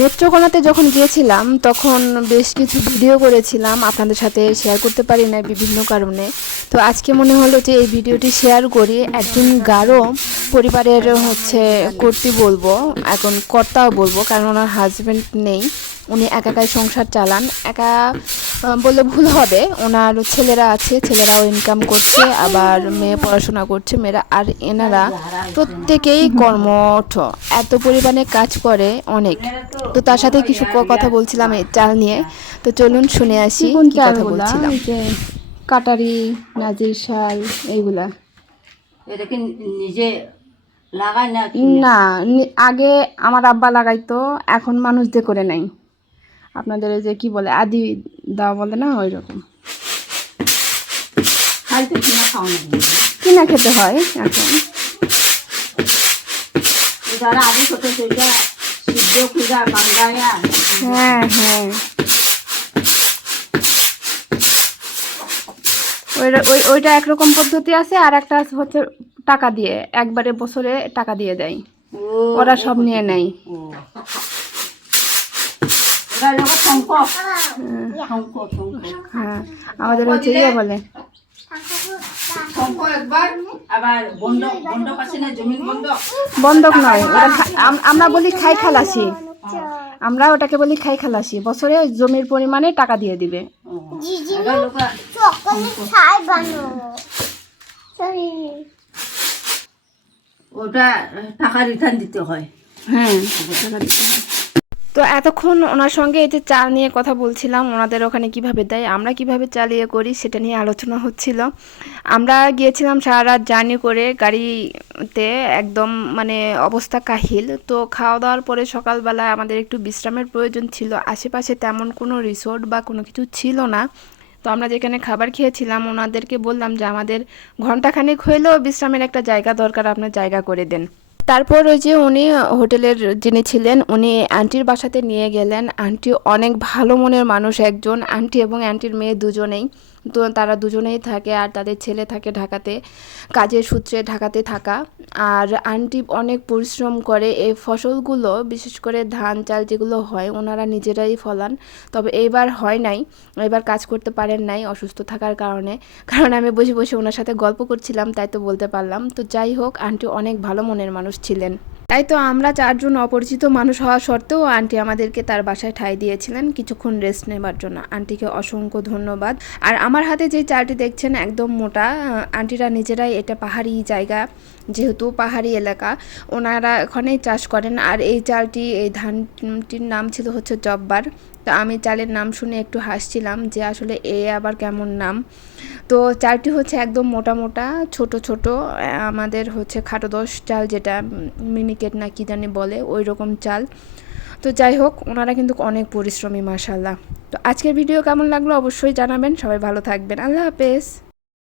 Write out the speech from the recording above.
নেত্রকোনাতে যখন গিয়েছিলাম তখন বেশ কিছু ভিডিও করেছিলাম, আপনাদের সাথে শেয়ার করতে পারি না বিভিন্ন কারণে। তো আজকে মনে হলো যে এই ভিডিওটি শেয়ার করি। একজন গারো পরিবারের কর্ত্রী বলবো, এখন কর্তাও বলবো, কারণ ওনার হাজব্যান্ড নেই, উনি একাই সংসার চালান। একা বললে ভুল হবে, ওনার ছেলেরা আছে, ছেলেরাও ইনকাম করছে, আবার মেয়ে পড়াশোনা করছে মেয়েরা, আর এনারা প্রত্যেকেই কর্মঠ, এত পরিমাণে কাজ করে অনেক। তো তার সাথে কিছু কথা বলছিলাম এই চাল নিয়ে। তো চলুন শুনে আসি কি কথা বলছিলাম। কাটারি, নাজির শাল, এইগুলা এটা কি নিজে লাগায় না? না, আগে আমার আব্বা লাগাইতো, এখন মানুষ দিয়ে করে নাই। আপনাদের যে কি বলে আদি দাওয়া বলে না, ওই রকম কিনা খেতে হয় এখন। যারা আদি করতে সেটা সিদ্ধ খুঁজা বাঙ্গায়া। হ্যাঁ হ্যাঁ, ওইটা একরকম পদ্ধতি আছে, আর একটা হচ্ছে টাকা দিয়ে, একবারে বছরে টাকা দিয়ে দেয়, ওরা সব নিয়ে নেয়। হ্যাঁ, আমাদের হচ্ছে ইয়ে বলে বন্ধক নয়, আমরা বলি খাই খালাসি, আমরা ওটাকে বলি খাই খালাসি। বছরে জমির পরিমাণে টাকা দিয়ে দিবে। ওটা টাকা রিটার্ন দিতে হয়। হ্যাঁ, টাকা দিতে হয়। তো এতক্ষণ ওনার সঙ্গে এই যে চাল নিয়ে কথা বলছিলাম, ওনাদের ওখানে কিভাবে দেয়, আমরা কিভাবে চালিয়ে করি সেটা নিয়ে আলোচনা হচ্ছিল। আমরা গিয়েছিলাম সারা রাত জার্নি করে গাড়িতে, একদম মানে অবস্থা কাহিল। তো খাওয়া দাওয়ার পরে সকালবেলায় আমাদের একটু বিশ্রামের প্রয়োজন ছিল। আশেপাশে তেমন কোনো রিসোর্ট বা কোনো কিছু ছিল না। তো আমরা যেখানে খাবার খেয়েছিলাম ওনাদেরকে বললাম যে আমাদের ঘন্টাখানেক হইলেও বিশ্রামের একটা জায়গা দরকার, আপনার জায়গা করে দেন। তারপর ওই যে উনি হোটেলের যিনি ছিলেন উনি আন্টির বাসাতে নিয়ে গেলেন। আন্টি অনেক ভালো মনের মানুষ একজন, আন্টি এবং আন্টির মেয়ে দুজনেই। তো তারা দুজনেই থাকে, আর তাদের ছেলে থাকে ঢাকাতে, কাজের সূত্রে ঢাকাতে থাকা। আর আন্টি অনেক পরিশ্রম করে এই ফসলগুলো, বিশেষ করে ধান চাল যেগুলো হয় ওনারা নিজেরাই ফলান। তবে এইবার হয় নাই, এবার কাজ করতে পারেন নাই অসুস্থ থাকার কারণে। কারণ আমি বসে বসে ওনার সাথে গল্প করছিলাম, তাই তো বলতে পারলাম। তো যাই হোক, আন্টি অনেক ভালো মনের মানুষ ছিলেন। তাই তো আমরা চারজন অপরিচিত মানুষ হওয়া সত্ত্বেও আন্টি আমাদেরকে তার বাসায় ঠাঁই দিয়েছিলেন কিছুক্ষণ রেস্ট নেবার জন্য। আন্টিকে অসংখ্য ধন্যবাদ। আর আমার হাতে যে চালটি দেখছেন একদম মোটা, আন্টিরা নিজেরাই, এটা পাহাড়ি জায়গা, যেহেতু পাহাড়ি এলাকা, ওনারা এখানেই চাষ করেন। আর এই চালটি, এই ধানটির নাম ছিল হচ্ছে জব্বার। তো আমি চালের নাম শুনে একটু হাসছিলাম যে আসলে এ আবার কেমন নাম। তো চালটি হচ্ছে একদম মোটা মোটা, ছোট ছোট, আমাদের হচ্ছে খাটো দশ চাল, যেটা মিনিকেট না কি জানি বলে, ওই রকম চাল। তো যাই হোক, ওনারা কিন্তু অনেক পরিশ্রমী মাশাআল্লাহ। তো আজকের ভিডিও কেমন লাগলো অবশ্যই জানাবেন। সবাই ভালো থাকবেন, আল্লাহ হাফেজ।